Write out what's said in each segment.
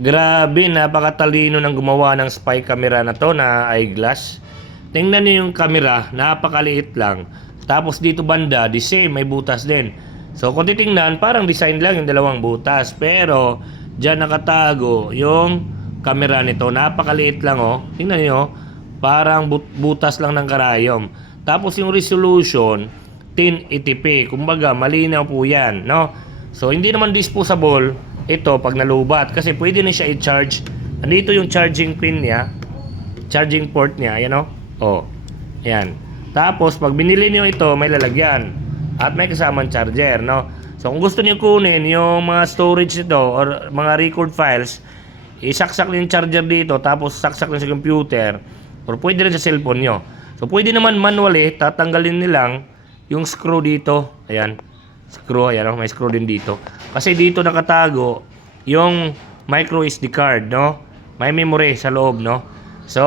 Grabe, napakatalino ng gumawa ng spy camera na to na eyeglass. Tingnan niyo yung camera, napakaliit lang. Tapos dito banda, the same, may butas din. So kung titingnan, parang design lang yung dalawang butas. Pero dyan nakatago yung camera nito. Napakaliit lang oh. Tingnan niyo, parang butas lang ng karayom. Tapos yung resolution, 1080p. Kumbaga, malinaw po yan, no? So hindi naman disposable ito pag nalubat kasi pwede na siya i-charge. Andito yung charging pin niya, charging port niya, ayan o. Oh, ayan. Tapos pag binili niyo ito, may lalagyan at may kasamang charger, no? So kung gusto niyo kunin yung mga storage nito or mga record files, isaksak niyo yung charger dito tapos saksak niyo sa computer or pwede rin sa cellphone niyo. So pwede naman manually, tatanggalin nilang yung screw dito, ayan. Screw, ayan, may screw din dito. Kasi dito nakatago yung micro SD card, no? May memory sa loob, no? So,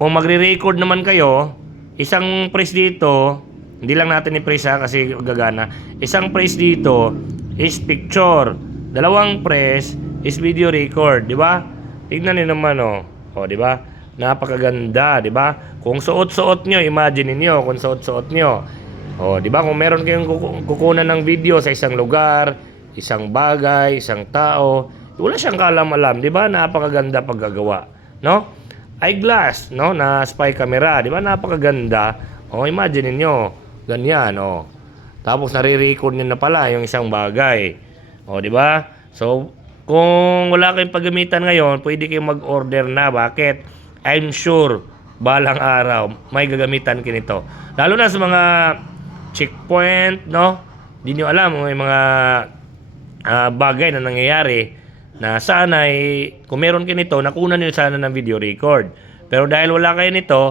kung magre-record naman kayo, isang press dito, hindi lang natin i-press ha kasi gagana. Isang press dito is picture. Dalawang press is video record, di ba? Tignan niyo naman, oh. Oh, di ba? Napakaganda, di ba? Kung suot-suot nyo, imagine niyo kung suot-suot nyo. Oh, di ba? Kung meron kayong kukunan ng video sa isang lugar, isang bagay, isang tao, wala siyang kaalam-alam, di ba? Napakaganda paggagawa, no? Eyeglass, no? Na spy camera, di ba? Napakaganda. Oh, imagine niyo, ganyan, oh. Tapos nare-record niyo na pala yung isang bagay. Oh, di ba? So, kung wala kayong paggamitan ngayon, pwede kayong mag-order na. Bakit? I'm sure balang araw may gagamitan kayo nito. Lalo na sa mga checkpoint, no? Hindi nyo alam may mga bagay na nangyayari na sana kung meron kayo nito, nakunan nyo sana ng video record. Pero dahil wala kayo nito,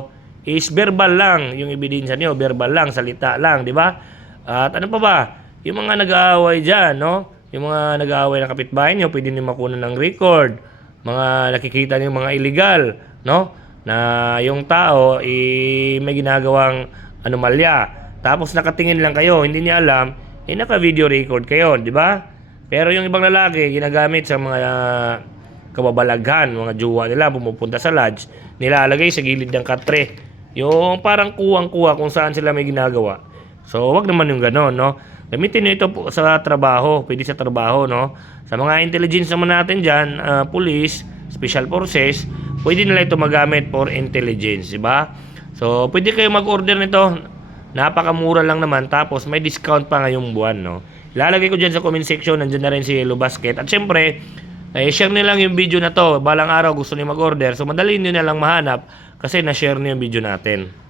is verbal lang yung ebidensya nyo, verbal lang, salita lang, di ba? At ano pa ba? Yung mga nag-aaway dyan, no? Yung mga nag-aaway ng kapitbahay nyo, pwede nyo makunan ng record. Mga nakikita nyo mga illegal, no? Na yung tao may ginagawang anomalya. Tapos nakatingin lang kayo, hindi niya alam, naka-video record kayo, di ba? Pero yung ibang lalaki, ginagamit sa mga kababalaghan, mga jowa nila, pumupunta sa lodge, nilalagay sa gilid ng katre. Yung parang kuwang-kuwa kung saan sila may ginagawa. So, wag naman yung gano'n, no? Gamitin nyo ito po sa trabaho, pwede sa trabaho, no? Sa mga intelligence naman natin dyan, police, special forces, pwede nila ito magamit for intelligence, di ba? So, pwede kayo mag-order nito. Napakamura lang naman, tapos may discount pa ngayong buwan, no? Ilalagay ko dyan sa comment section, nandiyan na rin si Yellow Basket. At syempre, share nyo lang yung video na to. Balang araw gusto niyo mag-order, so madali nyo na lang mahanap kasi na-share nyo yung video natin.